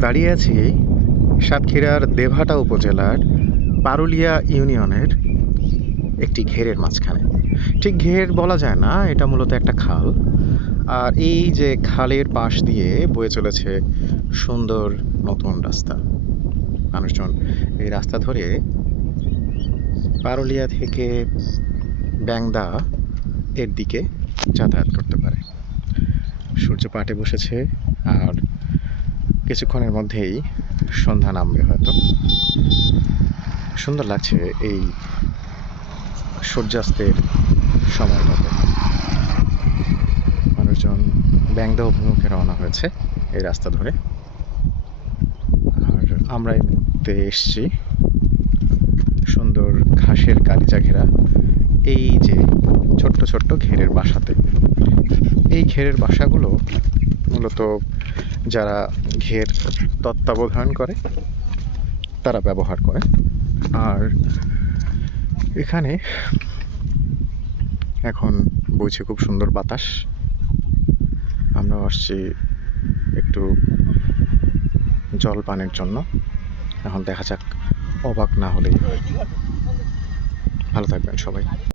দাঁড়িয়ে আছি সাতক্ষীরার দেবহাটা উপজেলার পারুলিয়া ইউনিয়নের একটি ঘেরের মাঝখানে। ঠিক ঘের বলা যায় না, এটা মূলত একটা খাল। আর এই যে খালের পাশ দিয়ে বয়ে চলেছে সুন্দর নতুন রাস্তা। মানুষজন এই রাস্তা ধরে পারুলিয়া থেকে ব্যাংদা এর দিকে যাতায়াত করতে পারে। সূর্য পাটে বসেছে আর কিছুক্ষণের মধ্যেই সন্ধ্যা নামবে হয়তো। সুন্দর লাগছে এই সূর্যাস্তের সময়টাতে। মানুষজন ব্যাংদা অভিমুখে রওনা হয়েছে এই রাস্তা ধরে। আর আমরা এই মুহূর্তে এসছি সুন্দর ঘাসের গালিচা ঘেরা এই যে ছোট্ট ছোট্ট ঘেরের বাসাতে। এই ঘেরের বাসাগুলো মূলত যারা ঘের তত্ত্বাবধান করে তারা ব্যবহার করে। আর এখানে এখন বইছে খুব সুন্দর বাতাস। আমরা আসছি একটু জল পানের জন্য। এখন দেখা যাক, অবাক না হলেই হয়। ভালো থাকবেন সবাই।